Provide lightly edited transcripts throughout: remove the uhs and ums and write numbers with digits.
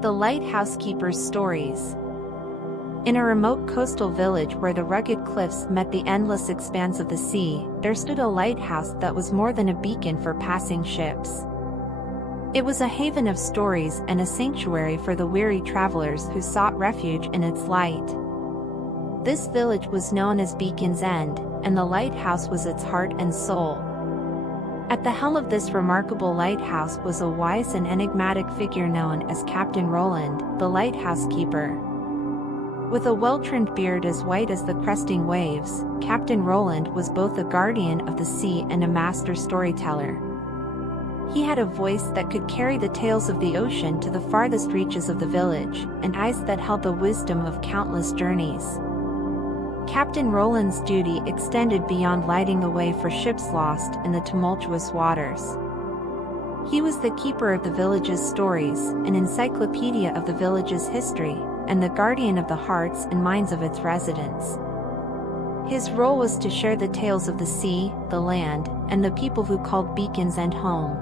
The Lighthouse Keeper's Stories. In a remote coastal village where the rugged cliffs met the endless expanse of the sea, there stood a lighthouse that was more than a beacon for passing ships. It was a haven of stories and a sanctuary for the weary travelers who sought refuge in its light. This village was known as Beacon's End, and the lighthouse was its heart and soul. At the helm of this remarkable lighthouse was a wise and enigmatic figure known as Captain Roland, the lighthouse keeper. With a well-trimmed beard as white as the cresting waves, Captain Roland was both a guardian of the sea and a master storyteller. He had a voice that could carry the tales of the ocean to the farthest reaches of the village, and eyes that held the wisdom of countless journeys. Captain Roland's duty extended beyond lighting the way for ships lost in the tumultuous waters. He was the keeper of the village's stories, an encyclopedia of the village's history, and the guardian of the hearts and minds of its residents. His role was to share the tales of the sea, the land, and the people who called Beacon's End home.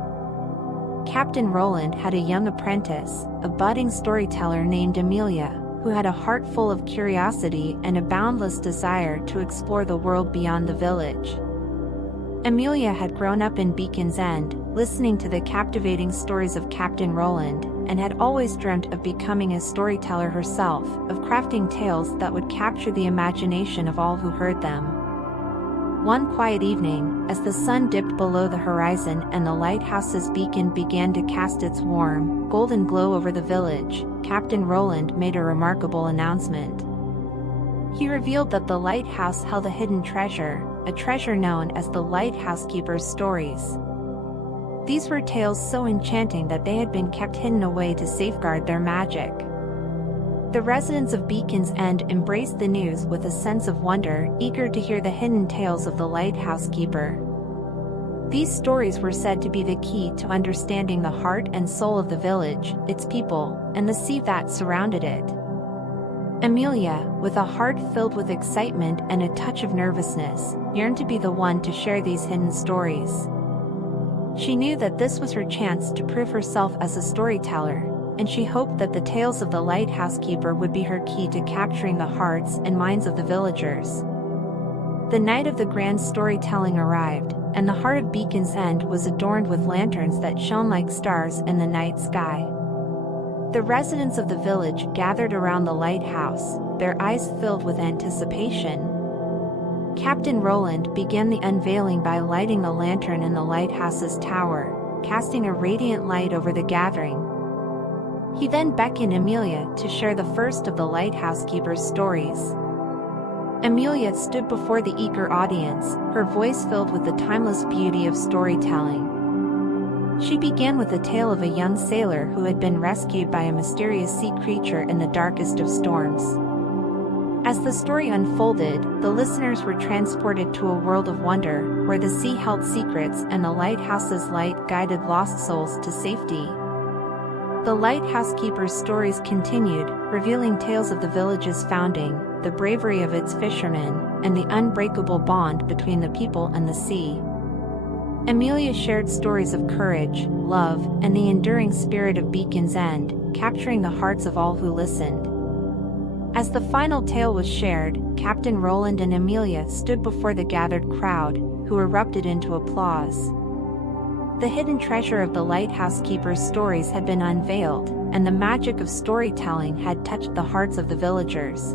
Captain Roland had a young apprentice, a budding storyteller named Amelia, who had a heart full of curiosity and a boundless desire to explore the world beyond the village. Amelia had grown up in Beacon's End, listening to the captivating stories of Captain Roland, and had always dreamt of becoming a storyteller herself, of crafting tales that would capture the imagination of all who heard them. One quiet evening, as the sun dipped below the horizon and the lighthouse's beacon began to cast its warm, golden glow over the village, Captain Roland made a remarkable announcement. He revealed that the lighthouse held a hidden treasure, a treasure known as the Lighthouse Keeper's Stories. These were tales so enchanting that they had been kept hidden away to safeguard their magic. The residents of Beacon's End embraced the news with a sense of wonder, eager to hear the hidden tales of the lighthouse keeper. These stories were said to be the key to understanding the heart and soul of the village, its people, and the sea that surrounded it. Amelia, with a heart filled with excitement and a touch of nervousness, yearned to be the one to share these hidden stories. She knew that this was her chance to prove herself as a storyteller, and she hoped that the tales of the lighthouse keeper would be her key to capturing the hearts and minds of the villagers. The night of the grand storytelling arrived, and the heart of Beacon's End was adorned with lanterns that shone like stars in the night sky. The residents of the village gathered around the lighthouse, their eyes filled with anticipation. Captain Roland began the unveiling by lighting a lantern in the lighthouse's tower, casting a radiant light over the gathering. He then beckoned Amelia to share the first of the lighthouse keeper's stories. Amelia stood before the eager audience, her voice filled with the timeless beauty of storytelling. She began with a tale of a young sailor who had been rescued by a mysterious sea creature in the darkest of storms. As the story unfolded, the listeners were transported to a world of wonder, where the sea held secrets and the lighthouse's light guided lost souls to safety. The lighthouse keeper's stories continued, revealing tales of the village's founding, the bravery of its fishermen, and the unbreakable bond between the people and the sea. Amelia shared stories of courage, love, and the enduring spirit of Beacon's End, capturing the hearts of all who listened. As the final tale was shared, Captain Roland and Amelia stood before the gathered crowd, who erupted into applause. The hidden treasure of the lighthouse keeper's stories had been unveiled, and the magic of storytelling had touched the hearts of the villagers.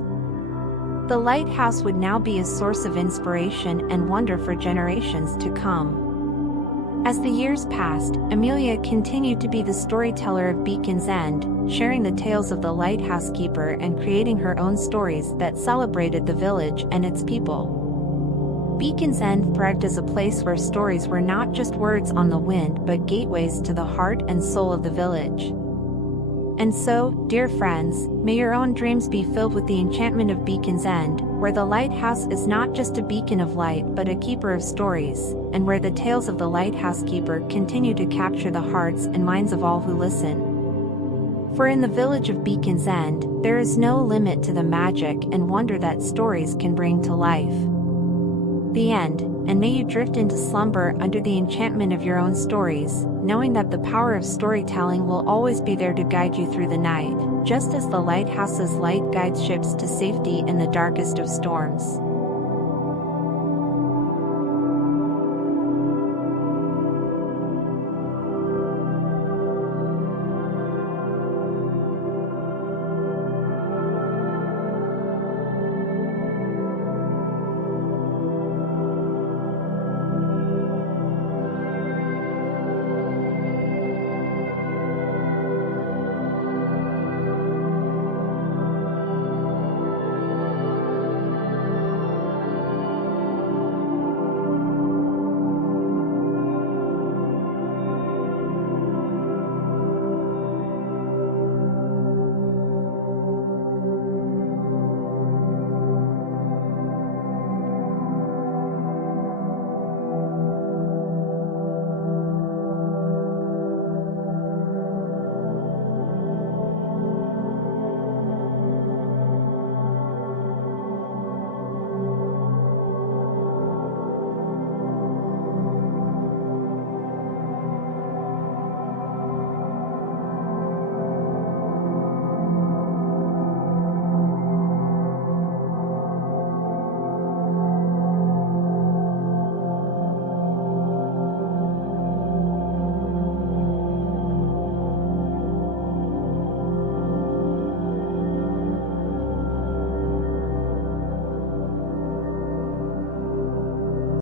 The lighthouse would now be a source of inspiration and wonder for generations to come. As the years passed, Amelia continued to be the storyteller of Beacon's End, sharing the tales of the lighthouse keeper and creating her own stories that celebrated the village and its people. Beacon's End thrived as a place where stories were not just words on the wind but gateways to the heart and soul of the village. And so, dear friends, may your own dreams be filled with the enchantment of Beacon's End, where the lighthouse is not just a beacon of light but a keeper of stories, and where the tales of the lighthouse keeper continue to capture the hearts and minds of all who listen. For in the village of Beacon's End, there is no limit to the magic and wonder that stories can bring to life. The end. and may you drift into slumber under the enchantment of your own stories, knowing that the power of storytelling will always be there to guide you through the night, just as the lighthouse's light guides ships to safety in the darkest of storms.